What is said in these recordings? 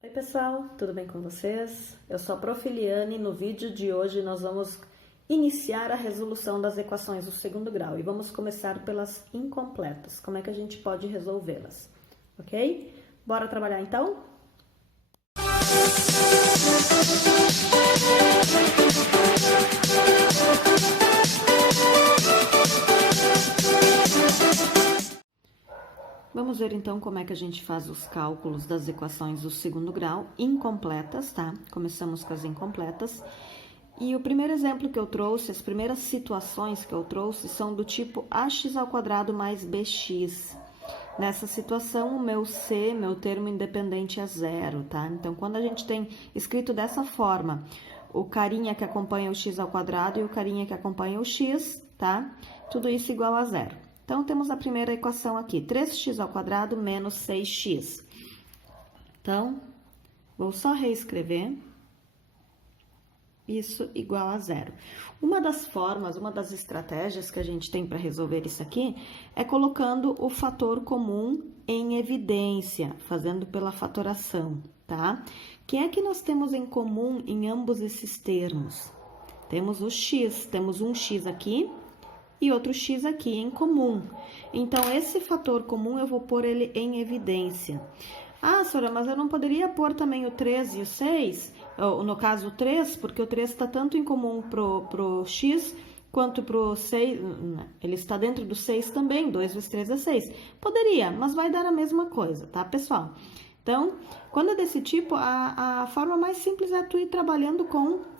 Oi pessoal, tudo bem com vocês? Eu sou a Prof. Eliane e no vídeo de hoje nós vamos iniciar a resolução das equações do segundo grau e vamos começar pelas incompletas, como é que a gente pode resolvê-las, ok? Bora trabalhar então? Vamos ver então como é que a gente faz os cálculos das equações do segundo grau incompletas, tá? Começamos com as incompletas. E o primeiro exemplo que eu trouxe, as primeiras situações que eu trouxe são do tipo ax² mais bx. Nessa situação, o meu c, meu termo independente é zero, tá? Então, quando a gente tem escrito dessa forma, o carinha que acompanha o x² e o carinha que acompanha o x, tá? Tudo isso igual a zero. Então, temos a primeira equação aqui, 3x² menos 6x. Então, vou só reescrever. Isso igual a zero. Uma das formas, uma das estratégias que a gente tem para resolver isso aqui é colocando o fator comum em evidência, fazendo pela fatoração, tá? O que é que nós temos em comum em ambos esses termos? Temos o x, temos um x aqui e outro x aqui em comum. Então, esse fator comum eu vou pôr ele em evidência. Ah, senhora, mas eu não poderia pôr também o 3 e o 6? No caso, o 3, porque o 3 está tanto em comum pro x quanto pro 6. Ele está dentro do 6 também, 2 vezes 3 é 6. Poderia, mas vai dar a mesma coisa, tá, pessoal? Então, quando é desse tipo, a forma mais simples é tu ir trabalhando com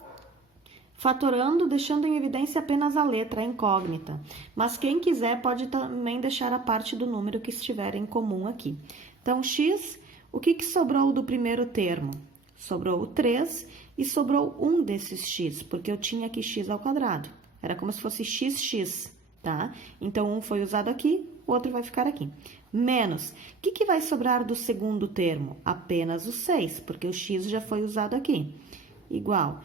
fatorando, deixando em evidência apenas a letra, a incógnita. Mas quem quiser pode também deixar a parte do número que estiver em comum aqui. Então, x, o que sobrou do primeiro termo? Sobrou o 3 e sobrou um desses x, porque eu tinha aqui x². Era como se fosse xx, tá? Então, um foi usado aqui, o outro vai ficar aqui. Menos, o que vai sobrar do segundo termo? Apenas o 6, porque o x já foi usado aqui. Igual.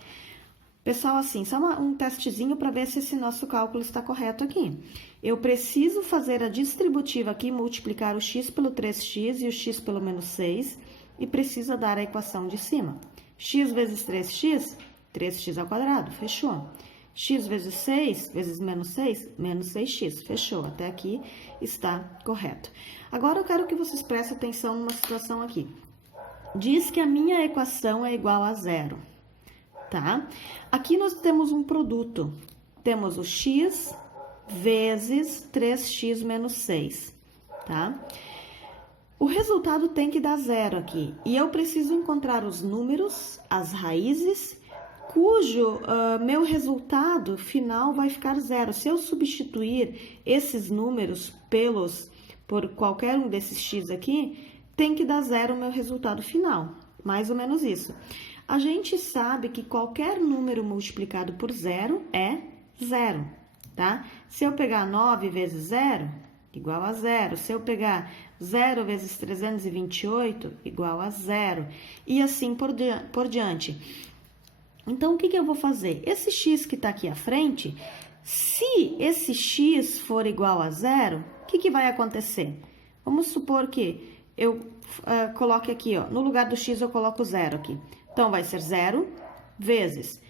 Pessoal, assim, só um testezinho para ver se esse nosso cálculo está correto aqui. Eu preciso fazer a distributiva aqui, multiplicar o x pelo 3x e o x pelo menos 6, e precisa dar a equação de cima. X vezes 3x, 3x², fechou. X vezes 6, vezes menos 6, menos 6x, fechou. Até aqui está correto. Agora, eu quero que vocês prestem atenção numa situação aqui. Diz que a minha equação é igual a zero. Tá? Aqui nós temos um produto. Temos o x vezes 3x menos 6, tá? O resultado tem que dar zero aqui. E eu preciso encontrar os números, as raízes, cujo meu resultado final vai ficar zero. Se eu substituir esses números por qualquer um desses x aqui, tem que dar zero o meu resultado final. Mais ou menos isso. A gente sabe que qualquer número multiplicado por zero é zero, tá? Se eu pegar 9 vezes zero, igual a zero. Se eu pegar 0 vezes 328, igual a zero. E assim por diante. Então, o que eu vou fazer? Esse x que está aqui à frente, se esse x for igual a zero, o que vai acontecer? Vamos supor que eu coloque aqui, ó, no lugar do x eu coloco zero aqui. Então, vai ser 0 vezes.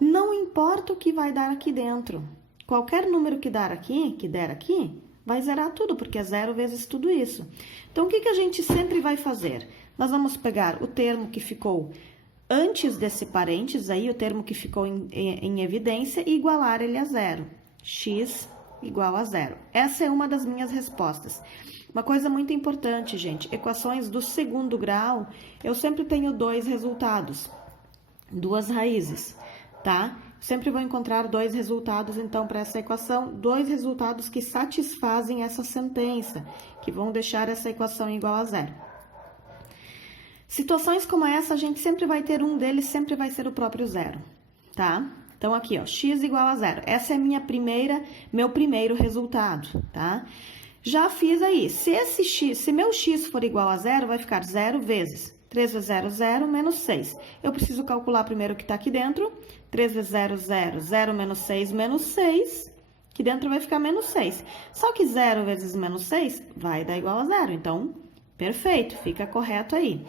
Não importa o que vai dar aqui dentro. Qualquer número que der aqui, vai zerar tudo, porque é 0 vezes tudo isso. Então, o que a gente sempre vai fazer? Nós vamos pegar o termo que ficou antes desse parênteses aí, o termo que ficou em evidência, e igualar ele a zero. X igual a zero. Essa é uma das minhas respostas. Uma coisa muito importante, gente, equações do segundo grau, eu sempre tenho dois resultados, duas raízes, tá? Sempre vou encontrar dois resultados, então, para essa equação, dois resultados que satisfazem essa sentença, que vão deixar essa equação igual a zero. Situações como essa, a gente sempre vai ter um deles, sempre vai ser o próprio zero, tá? Então, aqui, ó, x igual a zero. Essa é meu primeiro resultado, tá? Já fiz aí, se meu x for igual a zero, vai ficar 0 vezes 3 vezes 0, 0, menos 6. Eu preciso calcular primeiro o que está aqui dentro. 3 vezes 0, 0, 0 menos 6, menos 6. Aqui dentro vai ficar menos 6. Só que 0 vezes menos 6 vai dar igual a zero. Então, perfeito, fica correto aí.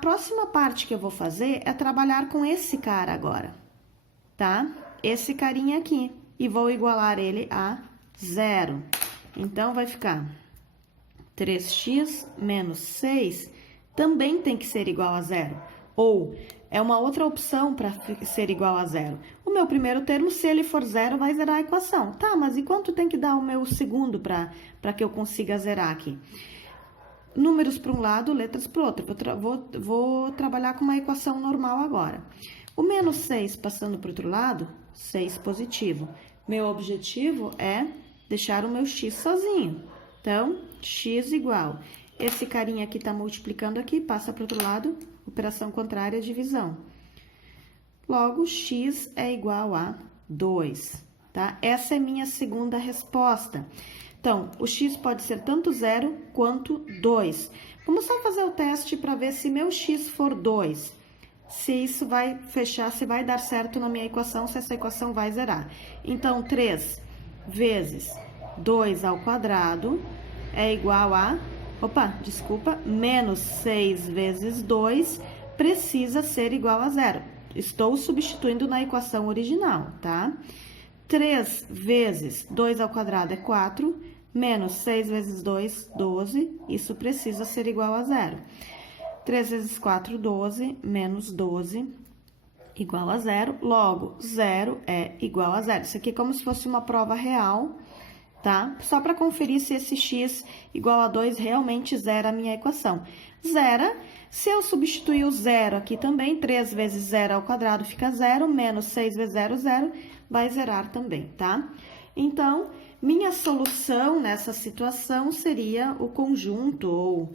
próxima parte que eu vou fazer é trabalhar com esse cara agora, tá? Esse carinha aqui. E vou igualar ele a 0. Então, vai ficar 3x menos 6 também tem que ser igual a 0. Ou, é uma outra opção para ser igual a 0. O meu primeiro termo, se ele for 0, vai zerar a equação. Tá, mas e quanto tem que dar o meu segundo para que eu consiga zerar aqui? Números para um lado, letras para o outro. Vou trabalhar com uma equação normal agora. O menos 6 passando para o outro lado, 6 positivo. Meu objetivo é deixar o meu x sozinho. Então, x igual. Esse carinha aqui está multiplicando aqui, passa para o outro lado, operação contrária, divisão. Logo, x é igual a 2, tá? Essa é minha segunda resposta. Então, o x pode ser tanto 0 quanto 2. Vamos só fazer o teste para ver se meu x for 2. Se isso vai fechar, se vai dar certo na minha equação, se essa equação vai zerar. Então, 3 vezes 2 ao quadrado é igual a... menos 6 vezes 2 precisa ser igual a 0. Estou substituindo na equação original, tá? 3 vezes 2 ao quadrado é 4, menos 6 vezes 2, 12. Isso precisa ser igual a 0. 3 vezes 4, 12, menos 12, igual a 0. Logo, 0 é igual a 0. Isso aqui é como se fosse uma prova real, tá? Só para conferir se esse x igual a 2 realmente zera a minha equação. Zera. Se eu substituir o 0 aqui também, 3 vezes 0 ao quadrado fica 0, menos 6 vezes 0, 0, vai zerar também, tá? Então, minha solução nessa situação seria o conjunto, ou...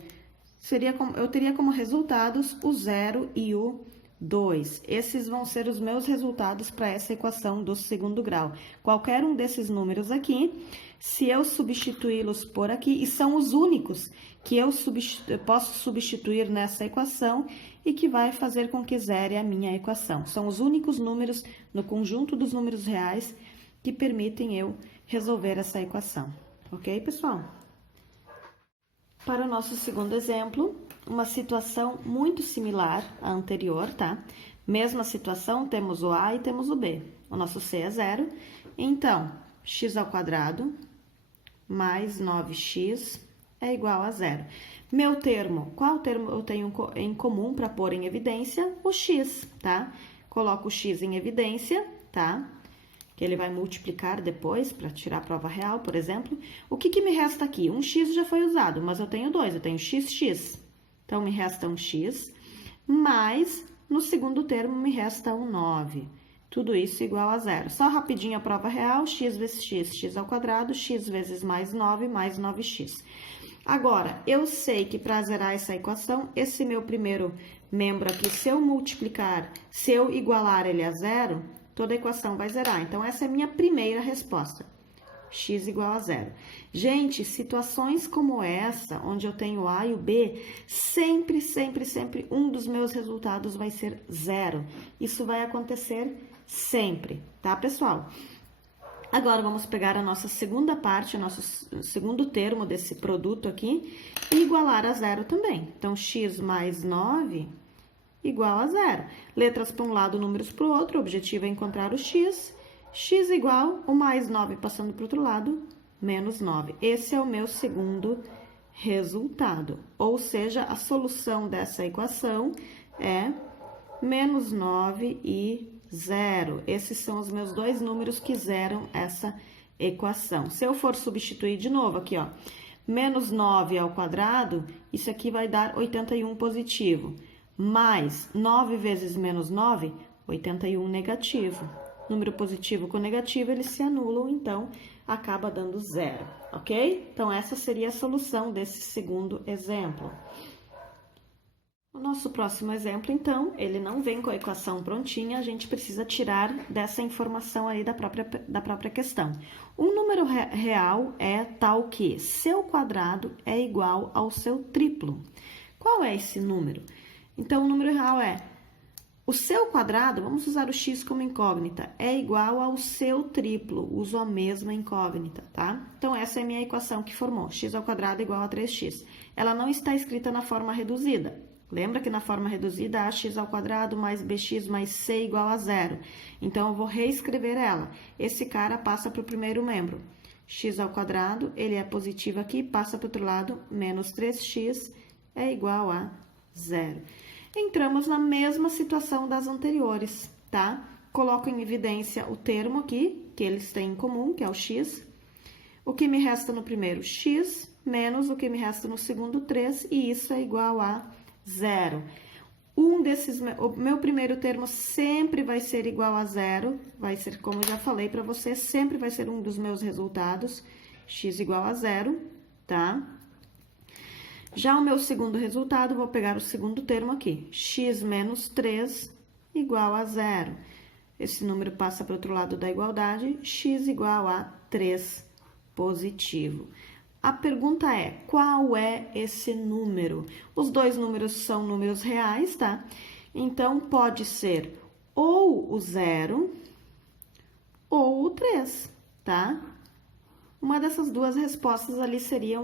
eu teria como resultados o 0 e o 2. Esses vão ser os meus resultados para essa equação do segundo grau. Qualquer um desses números aqui, se eu substituí-los por aqui, e são os únicos que eu posso substituir nessa equação e que vai fazer com que zere a minha equação. São os únicos números no conjunto dos números reais que permitem eu resolver essa equação. Ok, pessoal? Para o nosso segundo exemplo, uma situação muito similar à anterior, tá? Mesma situação, temos o A e temos o B. O nosso C é 0, então, x ao quadrado mais 9x é igual a 0. Meu termo, qual termo eu tenho em comum para pôr em evidência? O x, tá? Coloco o x em evidência, tá? Que ele vai multiplicar depois para tirar a prova real, por exemplo. O que me resta aqui? Um x já foi usado, mas eu tenho 2, eu tenho xx. Então, me resta um x, mais no segundo termo me resta um 9. Tudo isso igual a 0. Só rapidinho a prova real, x vezes x ao quadrado, x vezes mais 9, mais 9x. Agora, eu sei que para zerar essa equação, esse meu primeiro membro aqui, se eu multiplicar, se eu igualar ele a 0, toda a equação vai zerar. Então, essa é a minha primeira resposta. X igual a 0. Gente, situações como essa, onde eu tenho o A e o B, sempre um dos meus resultados vai ser 0. Isso vai acontecer sempre, tá, pessoal? Agora, vamos pegar a nossa segunda parte, o nosso segundo termo desse produto aqui, e igualar a 0 também. Então, x mais 9 igual a 0. Letras para um lado, números para o outro, o objetivo é encontrar o x. X igual, o mais 9 passando para o outro lado, menos 9. Esse é o meu segundo resultado. Ou seja, a solução dessa equação é menos 9 e 0. Esses são os meus dois números que zeram essa equação. Se eu for substituir de novo aqui, ó, menos 9 ao quadrado, isso aqui vai dar 81 positivo. Mais 9 vezes menos 9, 81 negativo. Número positivo com negativo, eles se anulam, então, acaba dando 0, ok? Então, essa seria a solução desse segundo exemplo. O nosso próximo exemplo, então, ele não vem com a equação prontinha, a gente precisa tirar dessa informação aí da própria questão. Um número real é tal que seu quadrado é igual ao seu triplo. Qual é esse número? Então, o número real é o seu quadrado, vamos usar o x como incógnita, é igual ao seu triplo, uso a mesma incógnita, tá? Então, essa é a minha equação que formou, x ao quadrado é igual a 3x. Ela não está escrita na forma reduzida, Lembra que na forma reduzida, ax² mais bx mais c igual a zero. Então, eu vou reescrever ela. Esse cara passa para o primeiro membro. X², ele é positivo aqui, passa para o outro lado, menos 3x é igual a zero. Entramos na mesma situação das anteriores, tá? Coloco em evidência o termo aqui, que eles têm em comum, que é o x. O que me resta no primeiro, x, menos o que me resta no segundo, 3, e isso é igual a zero. O meu primeiro termo sempre vai ser igual a zero, vai ser, como eu já falei para você, sempre vai ser um dos meus resultados, x igual a zero, tá? Já o meu segundo resultado, vou pegar o segundo termo aqui, x menos 3 igual a zero. Esse número passa para o outro lado da igualdade, x igual a 3 positivo. A pergunta é, qual é esse número? Os dois números são números reais, tá? Então, pode ser ou o 0 ou o 3, tá? Uma dessas duas respostas ali seria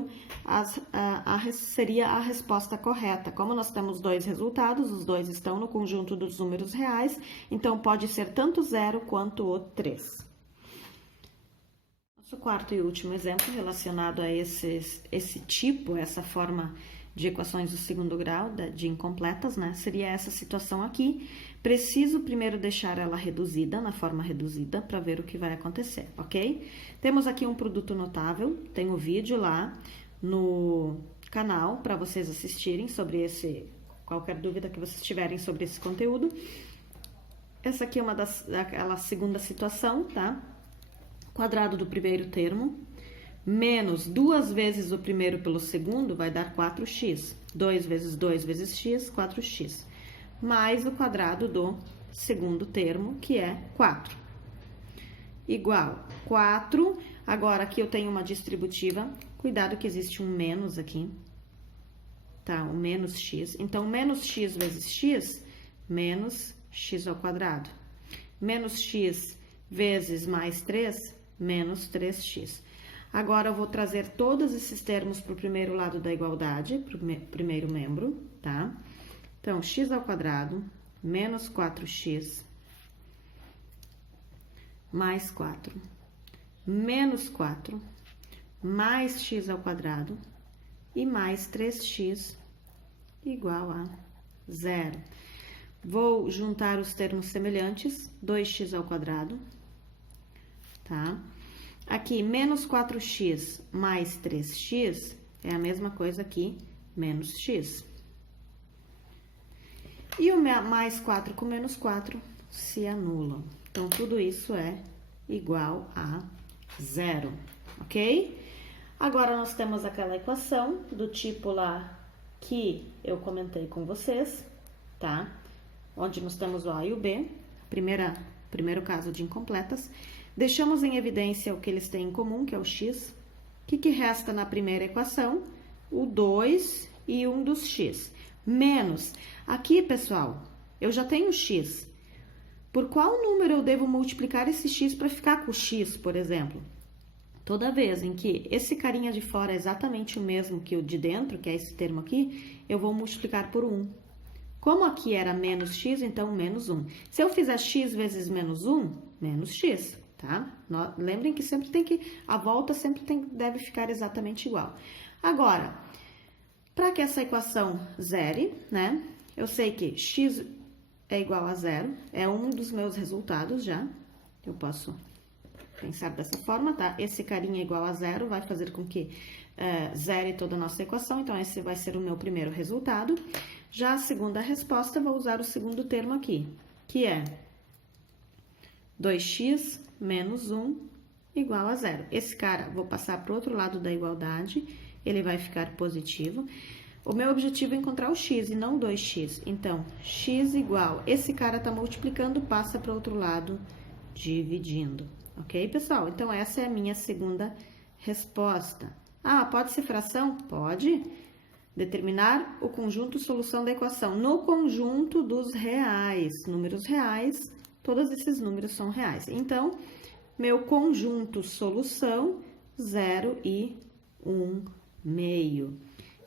a resposta correta. Como nós temos dois resultados, os dois estão no conjunto dos números reais, então pode ser tanto 0 quanto o 3. Nosso quarto e último exemplo relacionado a esse tipo, essa forma de equações do segundo grau, de incompletas, né? Seria essa situação aqui. Preciso primeiro deixar ela reduzida, na forma reduzida, para ver o que vai acontecer, ok? Temos aqui um produto notável, tem um vídeo lá no canal para vocês assistirem sobre qualquer dúvida que vocês tiverem sobre esse conteúdo. Essa aqui é aquela segunda situação, tá? Quadrado do primeiro termo, menos 2 vezes o primeiro pelo segundo, vai dar 4x. 2 vezes 2 vezes x, 4x. Mais o quadrado do segundo termo, que é 4. Igual 4. Agora, aqui eu tenho uma distributiva. Cuidado que existe um menos aqui. Tá? O menos x. Então, menos x vezes x, menos x². Menos x vezes mais 3, menos 3x. Agora, eu vou trazer todos esses termos para o primeiro lado da igualdade, para o primeiro membro, tá? Então, x² menos 4x mais 4, menos 4, mais x² e mais 3x igual a zero. Vou juntar os termos semelhantes, 2x², tá? Aqui, menos 4x mais 3x é a mesma coisa aqui, menos x. E o mais 4 com menos 4 se anulam. Então, tudo isso é igual a zero, ok? Agora, nós temos aquela equação do tipo lá que eu comentei com vocês, tá? Onde nós temos o A e o B, primeiro caso de incompletas. Deixamos em evidência o que eles têm em comum, que é o x. O que resta na primeira equação? O 2 e 1 dos x. Menos. Aqui, pessoal, eu já tenho x. Por qual número eu devo multiplicar esse x para ficar com o x, por exemplo? Toda vez em que esse carinha de fora é exatamente o mesmo que o de dentro, que é esse termo aqui, eu vou multiplicar por 1. Como aqui era menos x, então menos 1. Se eu fizer x vezes menos 1, menos x, tá? Lembrem que a volta sempre deve ficar exatamente igual. Agora, para que essa equação zere, né? Eu sei que x é igual a zero, é um dos meus resultados já. Eu posso pensar dessa forma, tá? Esse carinha é igual a zero vai fazer com que zere toda a nossa equação, então esse vai ser o meu primeiro resultado. Já a segunda resposta, eu vou usar o segundo termo aqui, que é 2x menos 1 igual a zero. Esse cara, vou passar para o outro lado da igualdade, ele vai ficar positivo. O meu objetivo é encontrar o x e não 2x. Então, x igual, esse cara está multiplicando, passa para o outro lado, dividindo. Ok, pessoal? Então, essa é a minha segunda resposta. Ah, pode ser fração? Pode. Determinar o conjunto solução da equação no conjunto dos reais. Números reais, todos esses números são reais. Então, meu conjunto solução, 0 e 1 meio.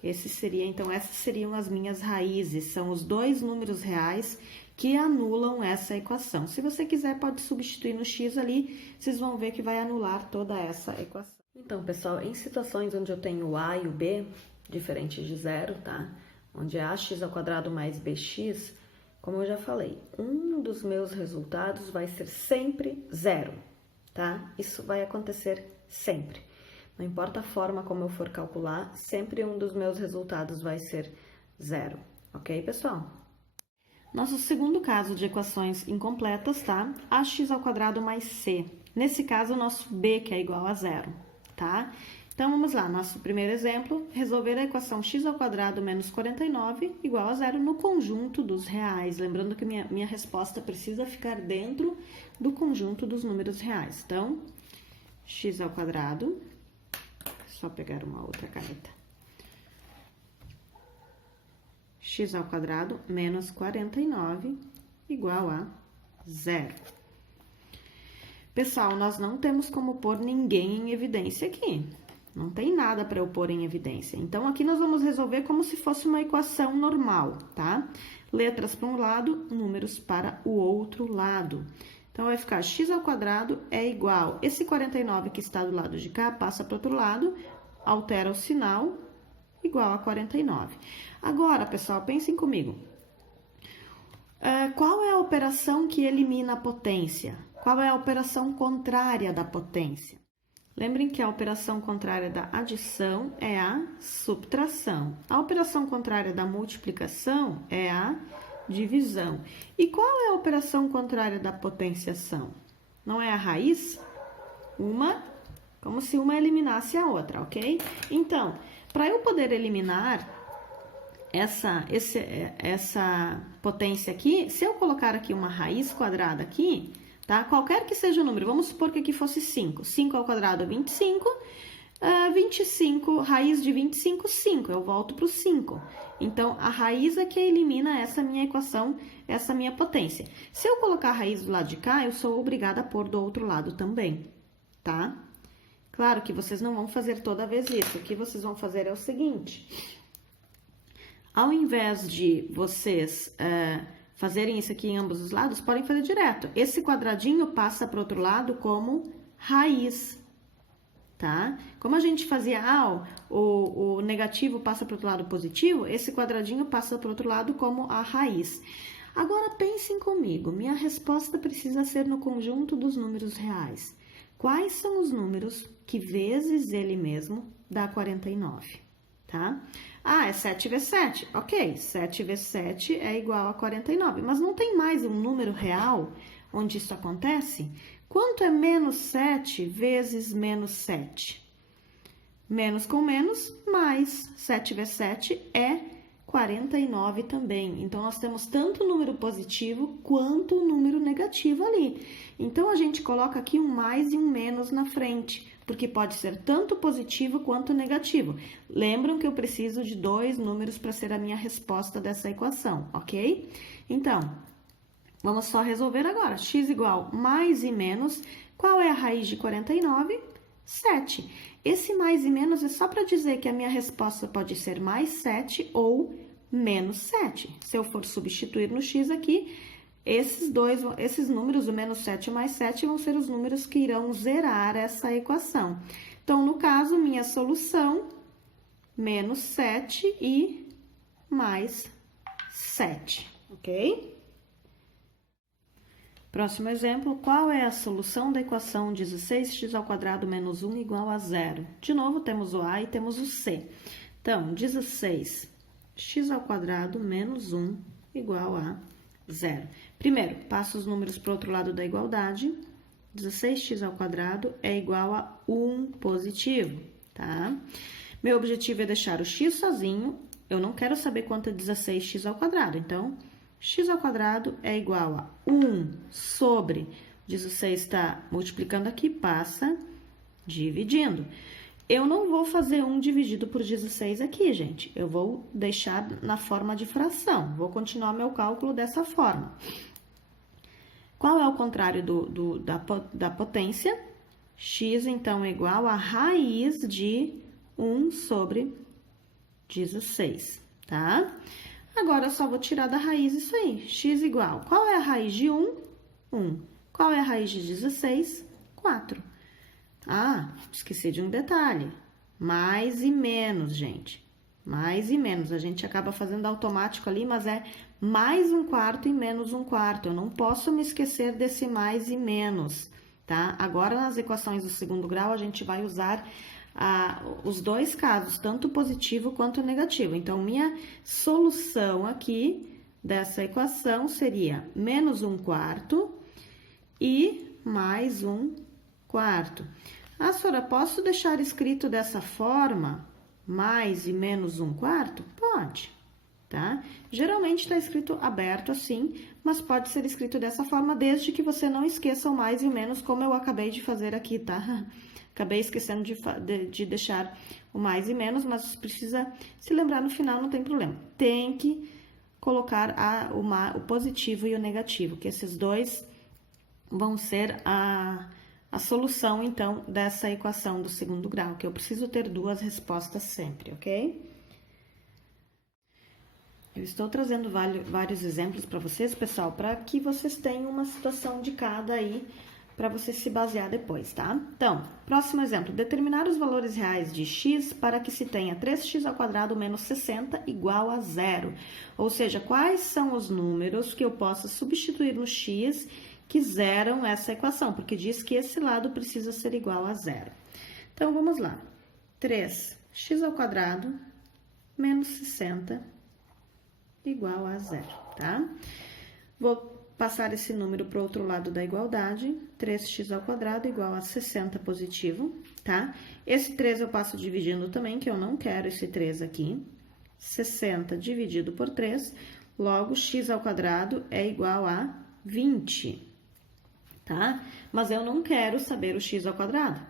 Então, essas seriam as minhas raízes, são os dois números reais que anulam essa equação. Se você quiser, pode substituir no x ali, vocês vão ver que vai anular toda essa equação. Então, pessoal, em situações onde eu tenho o a e o b, diferente de zero, tá? Onde é ax² mais bx, como eu já falei, um dos meus resultados vai ser sempre zero, tá? Isso vai acontecer sempre. Não importa a forma como eu for calcular, sempre um dos meus resultados vai ser zero, ok, pessoal? Nosso segundo caso de equações incompletas, tá? Ax² mais c. Nesse caso, o nosso b, que é igual a zero, tá? Então, vamos lá, nosso primeiro exemplo, resolver a equação x² menos 49 igual a zero no conjunto dos reais. Lembrando que minha resposta precisa ficar dentro do conjunto dos números reais. Então, x², só pegar uma outra caneta. x² menos 49 igual a zero. Pessoal, nós não temos como pôr ninguém em evidência aqui. Não tem nada para eu pôr em evidência. Então, aqui nós vamos resolver como se fosse uma equação normal, tá? Letras para um lado, números para o outro lado. Então, vai ficar x² é igual... Esse 49 que está do lado de cá, passa para o outro lado, altera o sinal, igual a 49. Agora, pessoal, pensem comigo. Qual é a operação que elimina a potência? Qual é a operação contrária da potência? Lembrem que a operação contrária da adição é a subtração. A operação contrária da multiplicação é a divisão. E qual é a operação contrária da potenciação? Não é a raiz? Como se uma eliminasse a outra, ok? Então, para eu poder eliminar essa potência aqui, se eu colocar aqui uma raiz quadrada aqui, tá? Qualquer que seja o número, vamos supor que aqui fosse 5. 5 ao quadrado é 25. 25, raiz de 25, 5. Eu volto para o 5. Então, a raiz é que elimina essa minha equação, essa minha potência. Se eu colocar a raiz do lado de cá, eu sou obrigada a pôr do outro lado também, tá? Claro que vocês não vão fazer toda vez isso. O que vocês vão fazer é o seguinte. Ao invés de vocês... fazerem isso aqui em ambos os lados, podem fazer direto. Esse quadradinho passa para o outro lado como raiz, tá? Como a gente fazia, o negativo passa para o outro lado positivo, esse quadradinho passa para o outro lado como a raiz. Agora, pensem comigo, minha resposta precisa ser no conjunto dos números reais. Quais são os números que vezes ele mesmo dá 49, tá? É 7 vezes 7. Ok, 7 vezes 7 é igual a 49. Mas não tem mais um número real onde isso acontece? Quanto é menos 7 vezes menos 7? Menos com menos, mais 7 vezes 7 é 49 também. Então, nós temos tanto o número positivo quanto o número negativo ali. Então, a gente coloca aqui um mais e um menos na frente, porque pode ser tanto positivo quanto negativo. Lembram que eu preciso de dois números para ser a minha resposta dessa equação, ok? Então, vamos só resolver agora. X igual mais e menos. Qual é a raiz de 49? 7. Esse mais e menos é só para dizer que a minha resposta pode ser mais 7 ou menos 7. Se eu for substituir no x aqui, esses números, o menos 7 e mais 7, vão ser os números que irão zerar essa equação. Então, no caso, minha solução, menos 7 e mais 7, ok? Próximo exemplo, qual é a solução da equação 16x² menos 1 igual a 0? De novo, temos o a e temos o c. Então, 16x² menos 1 igual a 0. Primeiro, passo os números para o outro lado da igualdade. 16x² é igual a 1 positivo, tá? Meu objetivo é deixar o x sozinho. Eu não quero saber quanto é 16x². Então, x² é igual a 1 sobre... 16 está multiplicando aqui, passa dividindo. Eu não vou fazer 1 dividido por 16 aqui, gente. Eu vou deixar na forma de fração. Vou continuar meu cálculo dessa forma. Qual é o contrário da potência? X, então, é igual a raiz de 1 sobre 16, tá? Agora, eu só vou tirar da raiz isso aí, x igual. Qual é a raiz de 1? 1. Qual é a raiz de 16? 4. Ah, esqueci de um detalhe. Mais e menos, gente. Mais e menos. A gente acaba fazendo automático ali, mas é mais 1/4 e menos 1/4. Eu não posso me esquecer desse mais e menos, tá? Agora, nas equações do segundo grau, a gente vai usar os dois casos, tanto positivo quanto negativo. Então, minha solução aqui dessa equação seria menos 1/4 e mais 1/4. Ah, senhora, posso deixar escrito dessa forma, mais e menos 1/4? Pode, tá? Geralmente está escrito aberto assim, mas pode ser escrito dessa forma, desde que você não esqueça o mais e o menos, como eu acabei de fazer aqui, tá? Acabei esquecendo de deixar o mais e menos, mas precisa se lembrar no final, não tem problema. Tem que colocar o positivo e o negativo, que esses dois vão ser a solução, então, dessa equação do segundo grau, que eu preciso ter duas respostas sempre, ok? Eu estou trazendo vários exemplos para vocês, pessoal, para que vocês tenham uma situação de cada aí, para você se basear depois, tá? Então, próximo exemplo, determinar os valores reais de x para que se tenha 3x² menos 60 igual a 0. Ou seja, quais são os números que eu possa substituir no x que zeram essa equação, porque diz que esse lado precisa ser igual a 0. Então, vamos lá. 3x² menos 60 igual a 0, tá? Vou passar esse número para o outro lado da igualdade, 3x² igual a 60 positivo, tá? Esse 3 eu passo dividindo também, que eu não quero esse 3 aqui. 60 dividido por 3, logo x² é igual a 20, tá? Mas eu não quero saber o x²,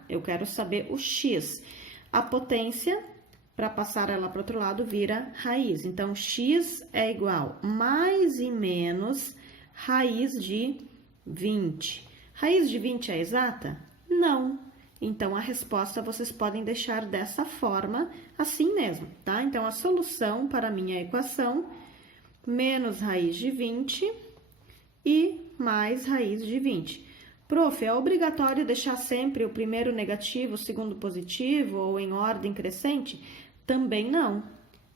eu quero saber o x. A potência, para passar ela para o outro lado, vira raiz. Então, x é igual mais e menos raiz de 20. Raiz de 20 é exata? Não. Então, a resposta vocês podem deixar dessa forma, assim mesmo, tá? Então, a solução para a minha equação, menos raiz de 20 e mais raiz de 20. Prof, é obrigatório deixar sempre o primeiro negativo, o segundo positivo ou em ordem crescente? Também não.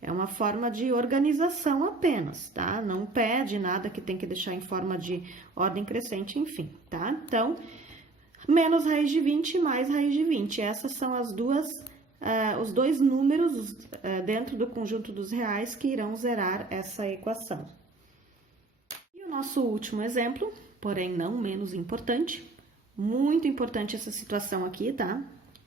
É uma forma de organização apenas, tá? Não pede nada que tem que deixar em forma de ordem crescente, enfim, tá? Então, menos raiz de 20 mais raiz de 20. Essas são as os dois números dentro do conjunto dos reais que irão zerar essa equação. E o nosso último exemplo, porém não menos importante, muito importante essa situação aqui, tá?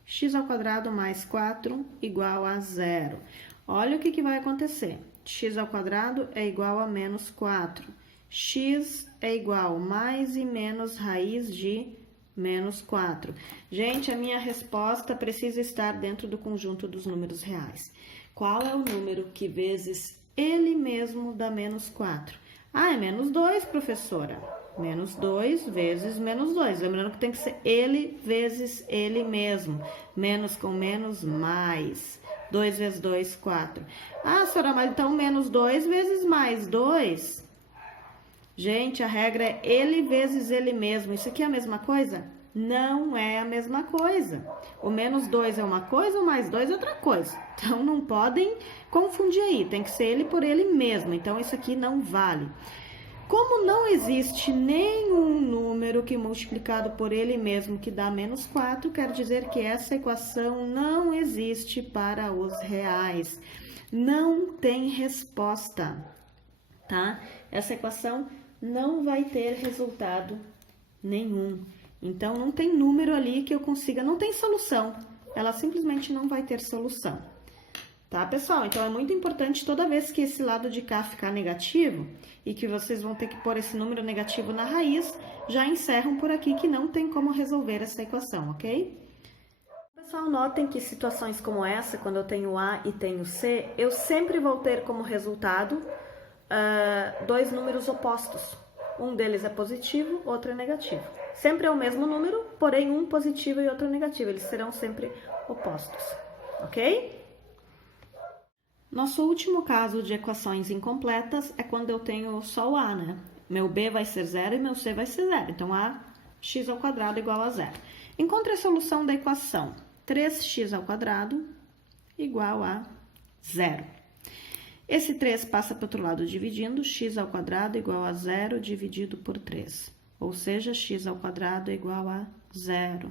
x² mais 4 igual a 0. Olha o que vai acontecer. x² é igual a menos 4. X é igual a mais e menos raiz de menos 4. Gente, a minha resposta precisa estar dentro do conjunto dos números reais. Qual é o número que vezes ele mesmo dá menos 4? Ah, é menos 2, professora. Menos 2 vezes menos 2. Lembrando que tem que ser ele vezes ele mesmo. Menos com menos, mais. 2 vezes 2, 4. Ah, senhora, mas então menos 2 vezes mais 2? Gente, a regra é ele vezes ele mesmo. Isso aqui é a mesma coisa? Não é a mesma coisa. O menos 2 é uma coisa, o mais 2 é outra coisa. Então, não podem confundir aí. Tem que ser ele por ele mesmo. Então, isso aqui não vale. Como não existe nenhum número que multiplicado por ele mesmo que dá menos 4, quer dizer que essa equação não existe para os reais. Não tem resposta, tá? Essa equação não vai ter resultado nenhum. Então, não tem número ali que eu consiga, não tem solução. Ela simplesmente não vai ter solução. Tá, pessoal? Então, é muito importante toda vez que esse lado de cá ficar negativo e que vocês vão ter que pôr esse número negativo na raiz, já encerram por aqui que não tem como resolver essa equação, ok? Pessoal, notem que situações como essa, quando eu tenho A e tenho C, eu sempre vou ter como resultado dois números opostos. Um deles é positivo, outro é negativo. Sempre é o mesmo número, porém um positivo e outro negativo. Eles serão sempre opostos, ok? Nosso último caso de equações incompletas é quando eu tenho só o a, né? Meu b vai ser 0 e meu c vai ser 0. Então, ax ao quadrado igual a 0. Encontre a solução da equação 3x ao quadrado igual a 0. Esse 3 passa para o outro lado dividindo, x ao quadrado igual a 0 dividido por 3. Ou seja, x ao quadrado é igual a 0.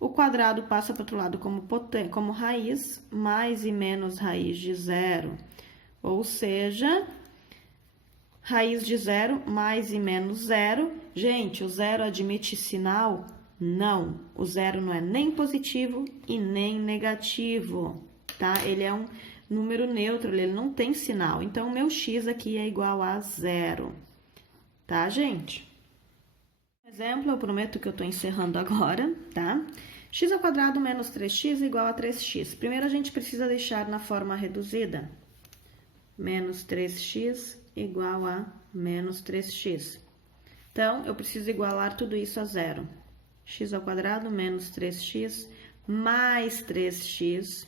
O quadrado passa para o outro lado como raiz, mais e menos raiz de 0. Ou seja, raiz de 0 mais e menos 0. Gente, o 0 admite sinal? Não. O 0 não é nem positivo e nem negativo, tá? Ele é um número neutro, ele não tem sinal. Então, o meu x aqui é igual a 0. Tá, gente? Exemplo, eu prometo que eu estou encerrando agora, tá? X ao quadrado menos 3x igual a 3x. Primeiro, a gente precisa deixar na forma reduzida. Menos 3x igual a menos 3x. Então, eu preciso igualar tudo isso a 0. X ao quadrado menos 3x mais 3x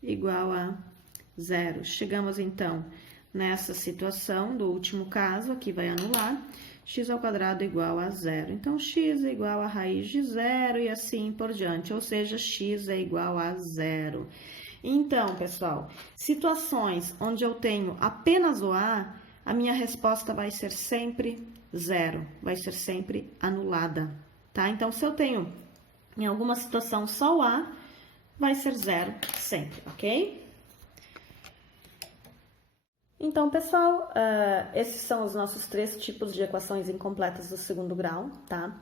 igual a 0. Chegamos, então, nessa situação do último caso, aqui vai anular. X ao quadrado igual a 0. Então, x é igual a raiz de 0 e assim por diante. Ou seja, x é igual a 0. Então, pessoal, situações onde eu tenho apenas o a minha resposta vai ser sempre 0. Vai ser sempre anulada, tá? Então, se eu tenho em alguma situação só o a, vai ser 0 sempre, ok? Então, pessoal, esses são os nossos 3 tipos de equações incompletas do segundo grau, tá?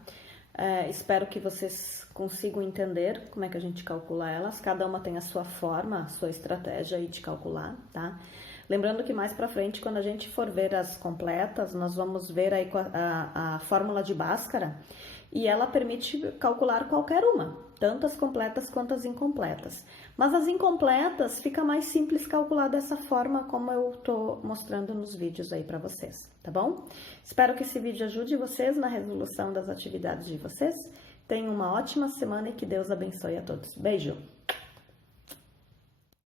Espero que vocês consigam entender como é que a gente calcula elas. Cada uma tem a sua forma, a sua estratégia aí de calcular, tá? Lembrando que mais pra frente, quando a gente for ver as completas, nós vamos ver a fórmula de Bhaskara e ela permite calcular qualquer uma, tanto as completas quanto as incompletas. Mas as incompletas fica mais simples calcular dessa forma como eu tô mostrando nos vídeos aí para vocês, tá bom? Espero que esse vídeo ajude vocês na resolução das atividades de vocês. Tenham uma ótima semana e que Deus abençoe a todos. Beijo!